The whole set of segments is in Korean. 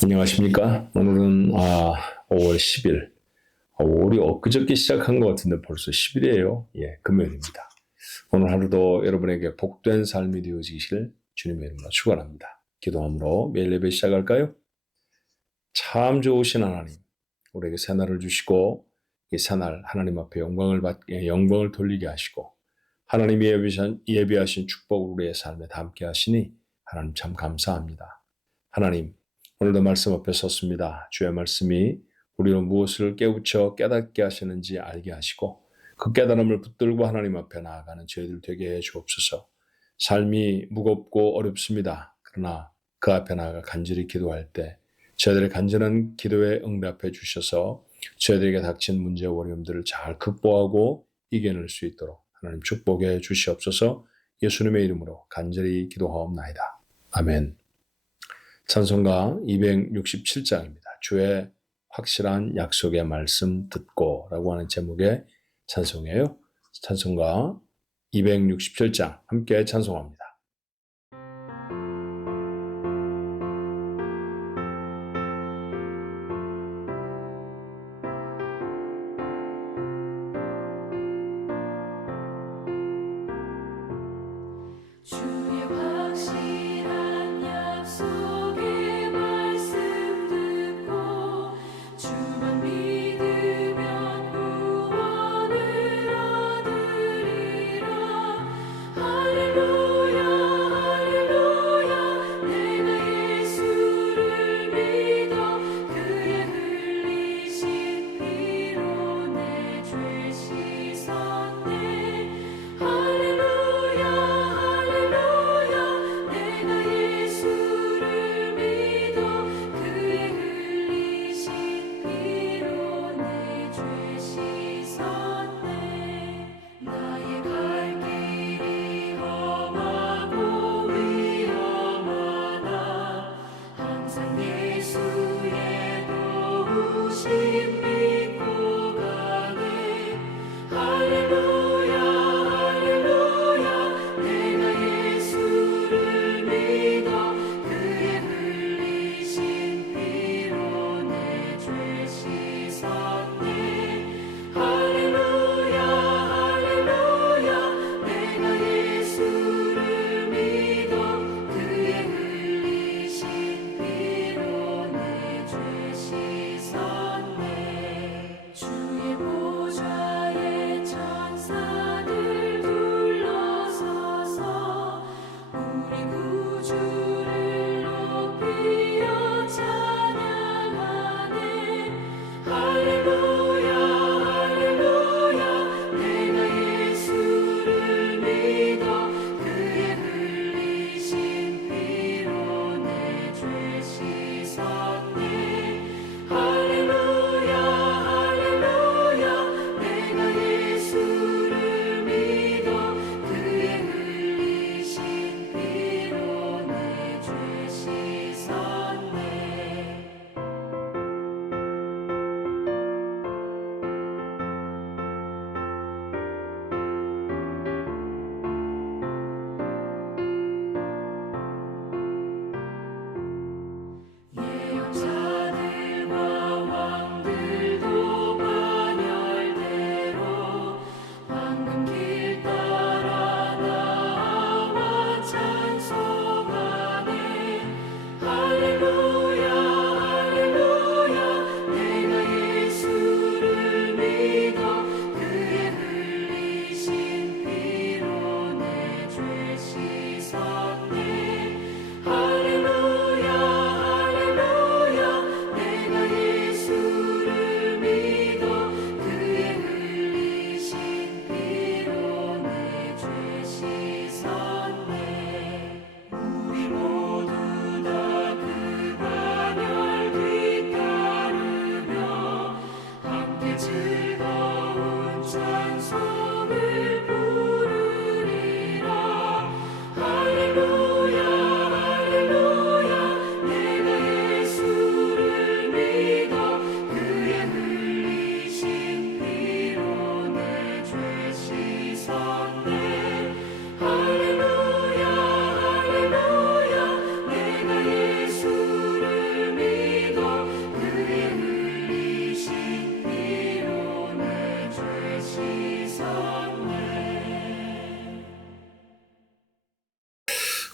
안녕하십니까? 오늘은 5월 10일. 5월이 엊그저께 시작한 것 같은데 벌써 10일이에요. 예, 금요일입니다. 오늘 하루도 여러분에게 복된 삶이 되어지길 주님의 이름으로 축원합니다. 기도함으로 매일 예배 시작할까요? 참 좋으신 하나님, 우리에게 새날을 주시고 이 새날 하나님 앞에 영광을 돌리게 하시고 하나님이 예비하신 축복을 우리의 삶에 담게 하시니 하나님 참 감사합니다. 하나님, 오늘도 말씀 앞에 섰습니다. 주의 말씀이 우리로 무엇을 깨우쳐 깨닫게 하시는지 알게 하시고 그 깨달음을 붙들고 하나님 앞에 나아가는 저희들 되게 해 주옵소서. 삶이 무겁고 어렵습니다. 그러나 그 앞에 나아가 간절히 기도할 때 저희들의 간절한 기도에 응답해 주셔서 저희들에게 닥친 문제와 어려움들을 잘 극복하고 이겨낼 수 있도록 하나님 축복해 주시옵소서. 예수님의 이름으로 간절히 기도하옵나이다. 아멘. 찬송가 267장입니다. 주의 확실한 약속의 말씀 듣고 라고 하는 제목의 찬송이에요. 찬송가 267장 함께 찬송합니다. 주의 확실한 약속의 말씀 듣고 주만 믿으면 구원을 얻으리라. 할렐루야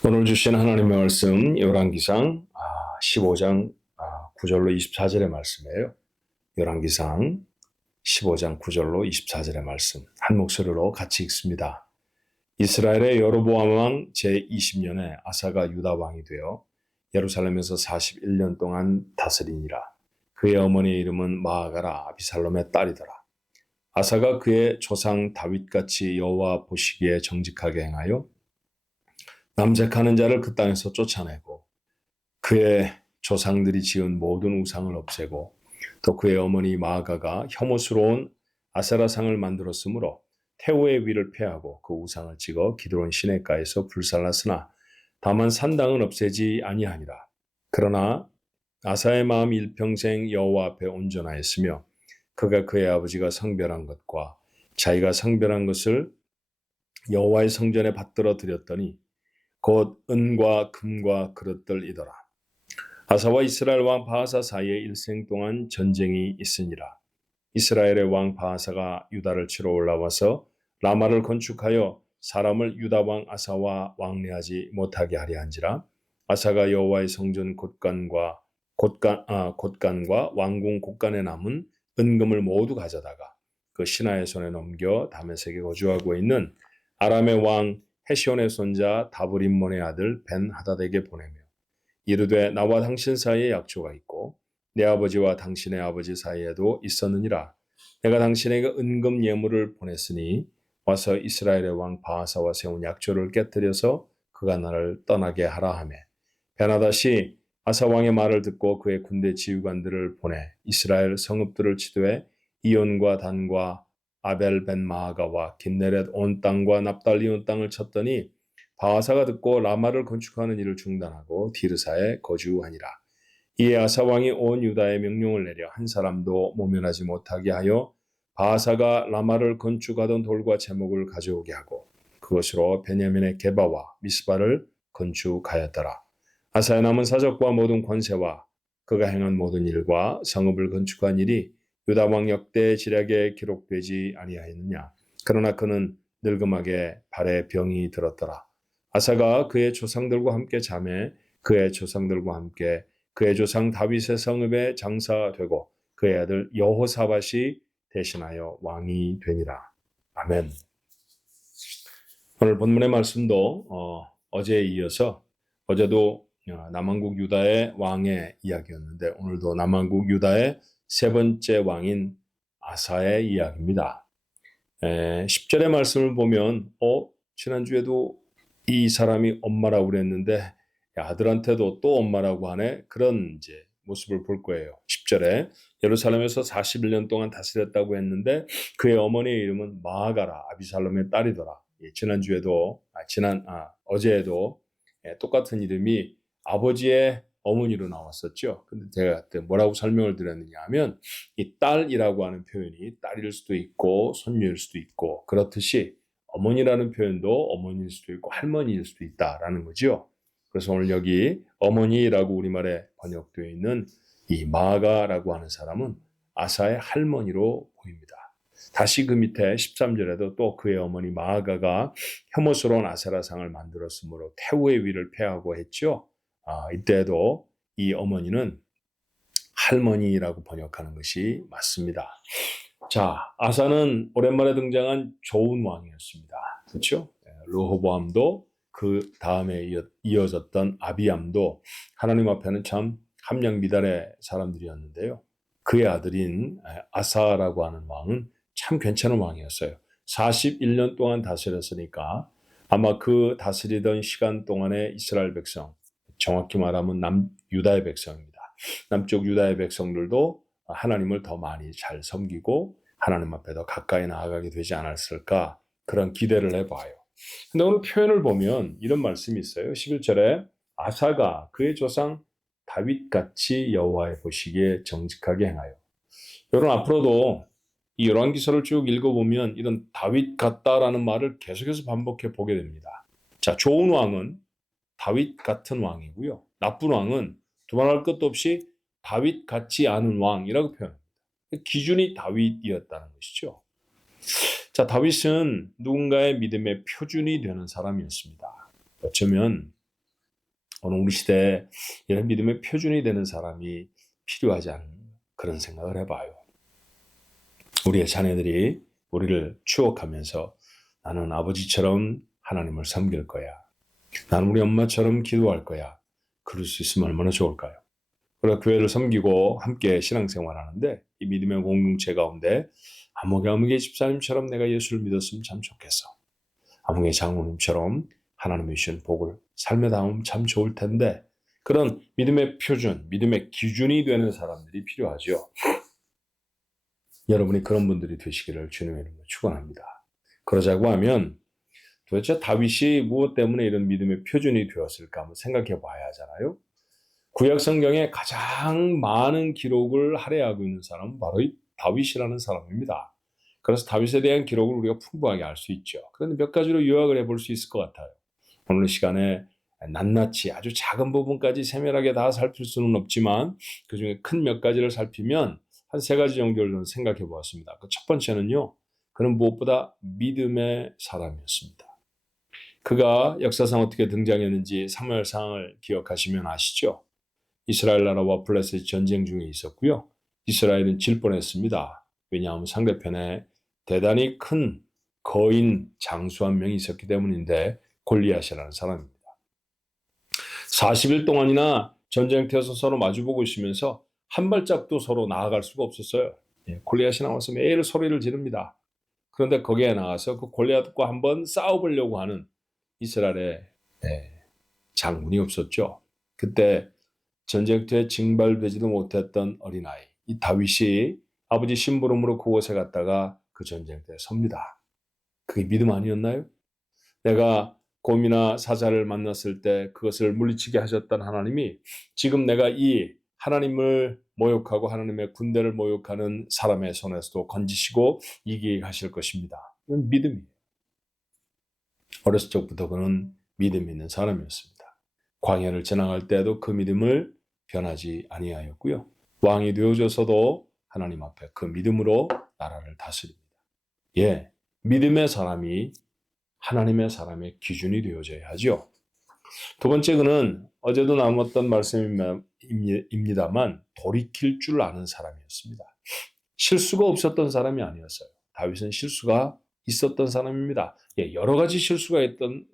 오늘 주신 하나님의 말씀 열왕기상 15장 9절로 24절의 말씀이에요. 열왕기상 15장 9절로 24절의 말씀 한 목소리로 같이 읽습니다. 이스라엘의 여로보암 왕 제20년에 아사가 유다 왕이 되어 예루살렘에서 41년 동안 다스리니라. 그의 어머니의 이름은 마아가라 아비살롬의 딸이더라. 아사가 그의 조상 다윗같이 여호와 보시기에 정직하게 행하여 남색하는 자를 그 땅에서 쫓아내고 그의 조상들이 지은 모든 우상을 없애고 또 그의 어머니 마아가가 혐오스러운 아세라상을 만들었으므로 태호의 위를 폐하고 그 우상을 찍어 기드론 시내가에서 불살랐으나 다만 산당은 없애지 아니하니라. 그러나 아사의 마음 일평생 여호와 앞에 온전하였으며 그가 그의 아버지가 성별한 것과 자기가 성별한 것을 여호와의 성전에 받들어 드렸더니 곧 은과 금과 그릇들이더라. 아사와 이스라엘 왕 바하사 사이에 일생 동안 전쟁이 있으니라. 이스라엘의 왕 바하사가 유다를 치러 올라와서 라마를 건축하여 사람을 유다 왕 아사와 왕래하지 못하게 하려 한지라. 아사가 여호와의 성전 곳간과 왕궁 곳간에 남은 은금을 모두 가져다가 그 신하의 손에 넘겨 다메섹에 거주하고 있는 아람의 왕 헤시온의 손자 다브림몬의 아들 벤 하닷에게 보내며 이르되 나와 당신 사이에 약조가 있고 내 아버지와 당신의 아버지 사이에도 있었느니라. 내가 당신에게 은금 예물을 보냈으니 와서 이스라엘의 왕 바하사와 세운 약조를 깨뜨려서 그가 나를 떠나게 하라 하매 벤 하닷이 아사 왕의 말을 듣고 그의 군대 지휘관들을 보내 이스라엘 성읍들을 치도해 이온과 단과 아벨 벤 마아가와 긴네렛 온 땅과 납달리 온 땅을 쳤더니 바하사가 듣고 라마를 건축하는 일을 중단하고 디르사에 거주하니라. 이에 아사 왕이 온 유다에 명령을 내려 한 사람도 모면하지 못하게 하여 바하사가 라마를 건축하던 돌과 제목을 가져오게 하고 그것으로 베냐민의 게바와 미스바를 건축하였더라. 아사의 남은 사적과 모든 권세와 그가 행한 모든 일과 성읍을 건축한 일이 유다 왕 역대 지략에 기록되지 아니하였느냐. 그러나 그는 늙음하게 발에 병이 들었더라. 아사가 그의 조상들과 함께 잠에 그의 조상들과 함께 그의 조상 다윗의 성읍에 장사되고 그의 아들 여호사밧이 대신하여 왕이 되니라. 아멘. 오늘 본문의 말씀도 어제에 이어서 어제도 남왕국 유다의 왕의 이야기였는데 오늘도 남왕국 유다의 세 번째 왕인 아사의 이야기입니다. 10절의 말씀을 보면 지난주에도 이 사람이 엄마라고 그랬는데 아들한테도 또 엄마라고 하네. 그런 이제 모습을 볼 거예요. 10절에 예루살렘에서 41년 동안 다스렸다고 했는데 그의 어머니의 이름은 마아가라 아비살롬의 딸이더라. 지난주에도 어제에도 똑같은 이름이 아버지의 어머니로 나왔었죠. 근데 제가 그때 뭐라고 설명을 드렸느냐 하면 이 딸이라고 하는 표현이 딸일 수도 있고 손녀일 수도 있고 그렇듯이 어머니라는 표현도 어머니일 수도 있고 할머니일 수도 있다라는 거죠. 그래서 오늘 여기 어머니라고 우리말에 번역되어 있는 이 마아가라고 하는 사람은 아사의 할머니로 보입니다. 다시 그 밑에 13절에도 또 그의 어머니 마아가가 혐오스러운 아세라상을 만들었으므로 태우의 위를 폐하고 했죠. 이때도 이 어머니는 할머니라고 번역하는 것이 맞습니다. 자, 아사는 오랜만에 등장한 좋은 왕이었습니다. 그렇죠? 르호보암도 그 다음에 이어졌던 아비암도 하나님 앞에는 참 함량미달의 사람들이었는데요. 그의 아들인 아사라고 하는 왕은 참 괜찮은 왕이었어요. 41년 동안 다스렸으니까 아마 그 다스리던 시간 동안에 이스라엘 백성, 정확히 말하면 남유다의 백성입니다. 남쪽 유다의 백성들도 하나님을 더 많이 잘 섬기고 하나님 앞에 더 가까이 나아가게 되지 않았을까 그런 기대를 해봐요. 근데 오늘 표현을 보면 이런 말씀이 있어요. 11절에 아사가 그의 조상 다윗같이 여호와의 보시기에 정직하게 행하여. 여러분 앞으로도 이 열왕기서를 쭉 읽어보면 이런 다윗 같다라는 말을 계속해서 반복해 보게 됩니다. 자, 좋은 왕은 다윗 같은 왕이고요. 나쁜 왕은 두말할 것도 없이 다윗 같지 않은 왕이라고 표현합니다. 기준이 다윗이었다는 것이죠. 자, 다윗은 누군가의 믿음의 표준이 되는 사람이었습니다. 어쩌면 오늘 우리 시대에 이런 믿음의 표준이 되는 사람이 필요하지 않은 그런 생각을 해봐요. 우리의 자녀들이 우리를 추억하면서 나는 아버지처럼 하나님을 섬길 거야. 나는 우리 엄마처럼 기도할 거야. 그럴 수 있으면 얼마나 좋을까요? 그래서 교회를 섬기고 함께 신앙생활하는데 이 믿음의 공동체 가운데 아무개 집사님처럼 내가 예수를 믿었으면 참 좋겠어. 아무개 장로님처럼 하나님의 주신 복을 삶에 담으면 참 좋을 텐데 그런 믿음의 표준, 믿음의 기준이 되는 사람들이 필요하죠. 여러분이 그런 분들이 되시기를 주님의 이름으로 축원합니다. 그러자고 하면 도대체 다윗이 무엇 때문에 이런 믿음의 표준이 되었을까 한번 생각해 봐야 하잖아요. 구약 성경에 가장 많은 기록을 할애하고 있는 사람은 바로 이 다윗이라는 사람입니다. 그래서 다윗에 대한 기록을 우리가 풍부하게 알 수 있죠. 그런데 몇 가지로 요약을 해볼 수 있을 것 같아요. 오늘 시간에 낱낱이 아주 작은 부분까지 세밀하게 다 살필 수는 없지만 그중에 큰 몇 가지를 살피면 한 3가지 정도를 생각해 보았습니다. 첫 번째는요. 그는 무엇보다 믿음의 사람이었습니다. 그가 역사상 어떻게 등장했는지 사무엘상을 기억하시면 아시죠? 이스라엘 나라와 블레셋 전쟁 중에 있었고요. 이스라엘은 질 뻔했습니다. 왜냐하면 상대편에 대단히 큰 거인 장수 한 명이 있었기 때문인데 골리앗이라는 사람입니다. 40일 동안이나 전쟁터에서 서로 마주보고 있으면서 한 발짝도 서로 나아갈 수가 없었어요. 골리앗이 나와서 매일 소리를 지릅니다. 그런데 거기에 나와서 그 골리앗과 한번 싸워보려고 하는 이스라엘의 장군이 없었죠. 그때 전쟁터에 징발되지도 못했던 어린아이 이 다윗이 아버지 심부름으로 그곳에 갔다가 그 전쟁터에 섭니다. 그게 믿음 아니었나요? 내가 곰이나 사자를 만났을 때 그것을 물리치게 하셨던 하나님이 지금 내가 이 하나님을 모욕하고 하나님의 군대를 모욕하는 사람의 손에서도 건지시고 이기게 하실 것입니다. 이건 믿음이에요. 어렸을 적부터 그는 믿음 있는 사람이었습니다. 광야를 지나갈 때도 그 믿음을 변하지 아니하였고요. 왕이 되어져서도 하나님 앞에 그 믿음으로 나라를 다스립니다. 믿음의 사람이 하나님의 사람의 기준이 되어져야 하죠. 두 번째 그는 어제도 나눴던 말씀입니다만 돌이킬 줄 아는 사람이었습니다. 실수가 없었던 사람이 아니었어요. 다윗은 실수가 있었던 사람입니다. 여러 가지 실수가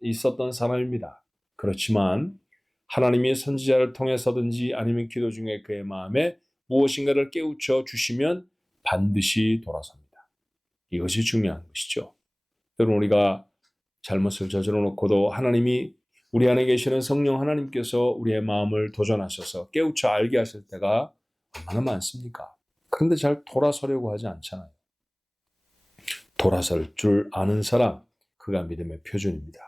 있었던 사람입니다. 그렇지만 하나님이 선지자를 통해서든지 아니면 기도 중에 그의 마음에 무엇인가를 깨우쳐 주시면 반드시 돌아섭니다. 이것이 중요한 것이죠. 여러분 우리가 잘못을 저질러 놓고도 하나님이 우리 안에 계시는 성령 하나님께서 우리의 마음을 도전하셔서 깨우쳐 알게 하실 때가 얼마나 많습니까? 그런데 잘 돌아서려고 하지 않잖아요. 돌아설 줄 아는 사람, 그가 믿음의 표준입니다.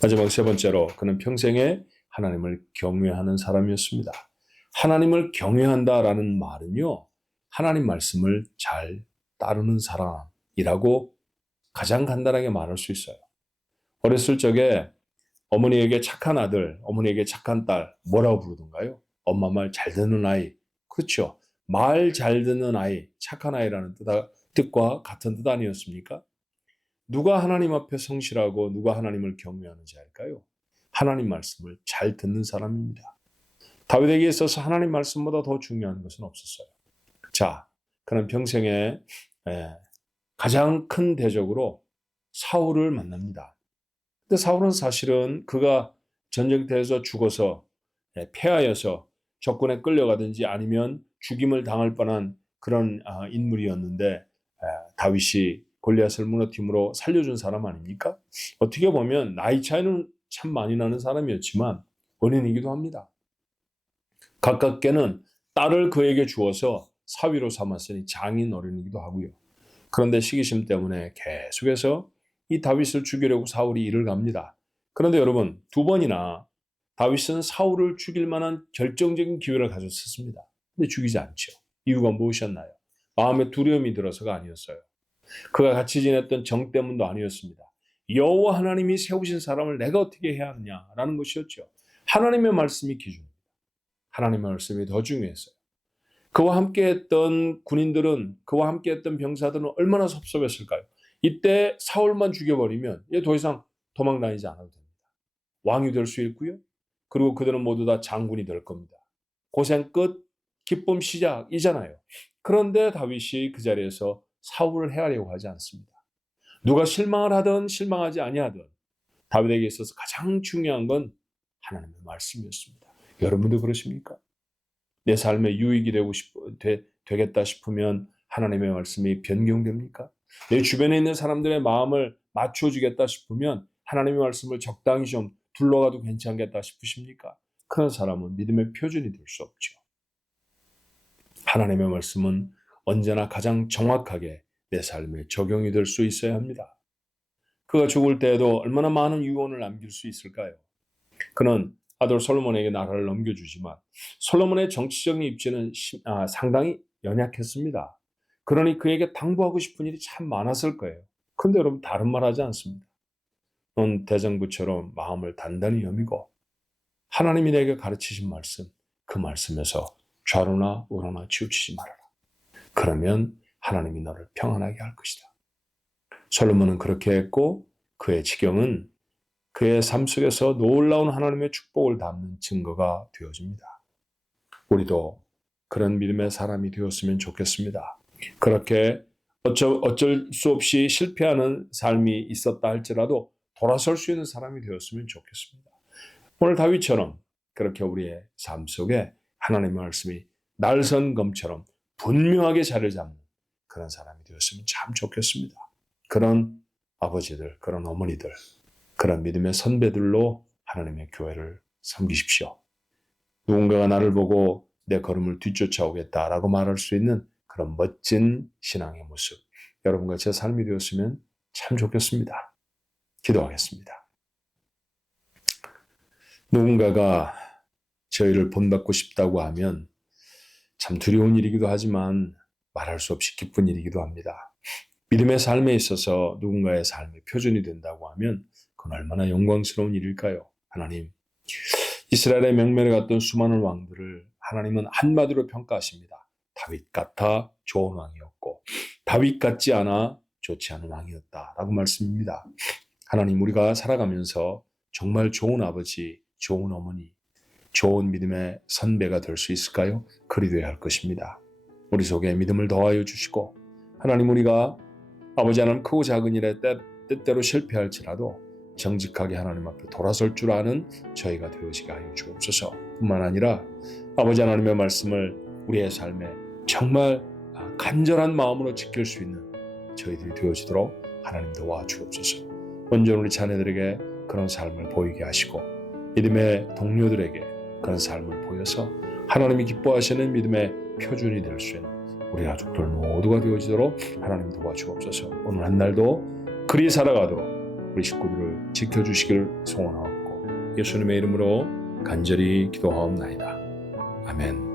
마지막 3번째로 그는 평생에 하나님을 경외하는 사람이었습니다. 하나님을 경외한다라는 말은요. 하나님 말씀을 잘 따르는 사람이라고 가장 간단하게 말할 수 있어요. 어렸을 적에 어머니에게 착한 아들, 어머니에게 착한 딸 뭐라고 부르던가요? 엄마 말 잘 듣는 아이. 그렇죠. 말 잘 듣는 아이, 착한 아이라는 뜻과 같은 뜻 아니었습니까? 누가 하나님 앞에 성실하고 누가 하나님을 경외하는지 알까요? 하나님 말씀을 잘 듣는 사람입니다. 다윗에게 있어서 하나님 말씀보다 더 중요한 것은 없었어요. 자, 그는 평생에 가장 큰 대적으로 사울을 만납니다. 근데 사울은 사실은 그가 전쟁터에서 죽어서 패하여서 적군에 끌려가든지 아니면 죽임을 당할 뻔한 그런 인물이었는데 다윗이 골리앗을 무너뜨림으로 살려준 사람 아닙니까? 어떻게 보면 나이 차이는 참 많이 나는 사람이었지만 어린이기도 합니다. 가깝게는 딸을 그에게 주어서 사위로 삼았으니 장인 어른이기도 하고요. 그런데 시기심 때문에 계속해서 이 다윗을 죽이려고 사울이 일을 갑니다. 그런데 여러분 2번이나 다윗은 사울을 죽일 만한 결정적인 기회를 가졌었습니다. 근데 죽이지 않죠. 이유가 무엇이었나요? 마음에 두려움이 들어서가 아니었어요. 그가 같이 지냈던 정 때문도 아니었습니다. 여호와 하나님이 세우신 사람을 내가 어떻게 해야 하느냐라는 것이었죠. 하나님의 말씀이 기준입니다. 하나님의 말씀이 더 중요했어요. 그와 함께했던 군인들은 그와 함께했던 병사들은 얼마나 섭섭했을까요? 이때 사울만 죽여버리면 더 이상 도망다니지 않아도 됩니다. 왕이 될 수 있고요. 그리고 그들은 모두 다 장군이 될 겁니다. 고생 끝, 기쁨 시작이잖아요. 그런데 다윗이 그 자리에서 사울을 해하려고 하지 않습니다. 누가 실망을 하든 실망하지 아니하든 다윗에게 있어서 가장 중요한 건 하나님의 말씀이었습니다. 여러분도 그러십니까? 내 삶에 유익이 되겠다 싶으면 하나님의 말씀이 변경됩니까? 내 주변에 있는 사람들의 마음을 맞춰주겠다 싶으면 하나님의 말씀을 적당히 좀 둘러가도 괜찮겠다 싶으십니까? 그런 사람은 믿음의 표준이 될 수 없죠. 하나님의 말씀은 언제나 가장 정확하게 내 삶에 적용이 될 수 있어야 합니다. 그가 죽을 때에도 얼마나 많은 유언을 남길 수 있을까요? 그는 아들 솔로몬에게 나라를 넘겨주지만 솔로몬의 정치적인 입지는 상당히 연약했습니다. 그러니 그에게 당부하고 싶은 일이 참 많았을 거예요. 그런데 여러분 다른 말 하지 않습니다. 넌 대장부처럼 마음을 단단히 여미고 하나님이 내게 가르치신 말씀, 그 말씀에서 좌로나 우로나 치우치지 말아라. 그러면 하나님이 너를 평안하게 할 것이다. 솔로몬은 그렇게 했고 그의 지경은 그의 삶 속에서 놀라운 하나님의 축복을 담는 증거가 되어집니다. 우리도 그런 믿음의 사람이 되었으면 좋겠습니다. 그렇게 어쩔 수 없이 실패하는 삶이 있었다 할지라도 돌아설 수 있는 사람이 되었으면 좋겠습니다. 오늘 다윗처럼 그렇게 우리의 삶 속에 하나님의 말씀이 날선검처럼 분명하게 자리를 잡는 그런 사람이 되었으면 참 좋겠습니다. 그런 아버지들, 그런 어머니들, 그런 믿음의 선배들로 하나님의 교회를 섬기십시오. 누군가가 나를 보고 내 걸음을 뒤쫓아오겠다라고 말할 수 있는 그런 멋진 신앙의 모습, 여러분과 제 삶이 되었으면 참 좋겠습니다. 기도하겠습니다. 누군가가 저희를 본받고 싶다고 하면 참 두려운 일이기도 하지만 말할 수 없이 기쁜 일이기도 합니다. 믿음의 삶에 있어서 누군가의 삶의 표준이 된다고 하면 그건 얼마나 영광스러운 일일까요? 하나님, 이스라엘의 명멸에 갔던 수많은 왕들을 하나님은 한마디로 평가하십니다. 다윗 같아 좋은 왕이었고 다윗 같지 않아 좋지 않은 왕이었다라고 말씀입니다. 하나님, 우리가 살아가면서 정말 좋은 아버지, 좋은 어머니, 좋은 믿음의 선배가 될 수 있을까요? 그리 되어야 할 것입니다. 우리 속에 믿음을 더하여 주시고 하나님, 우리가 아버지 하나님 크고 작은 일에 때때로 실패할지라도 정직하게 하나님 앞에 돌아설 줄 아는 저희가 되어지게 하여 주옵소서. 뿐만 아니라 아버지 하나님의 말씀을 우리의 삶에 정말 간절한 마음으로 지킬 수 있는 저희들이 되어지도록 하나님 도와주옵소서. 온전 우리 자녀들에게 그런 삶을 보이게 하시고 믿음의 동료들에게 그런 삶을 보여서 하나님이 기뻐하시는 믿음의 표준이 될 수 있는 우리 가족들 모두가 되어지도록 하나님 도와주옵소서. 오늘 한 날도 그리 살아가도록 우리 식구들을 지켜주시길 소원하옵고 예수님의 이름으로 간절히 기도하옵나이다. 아멘.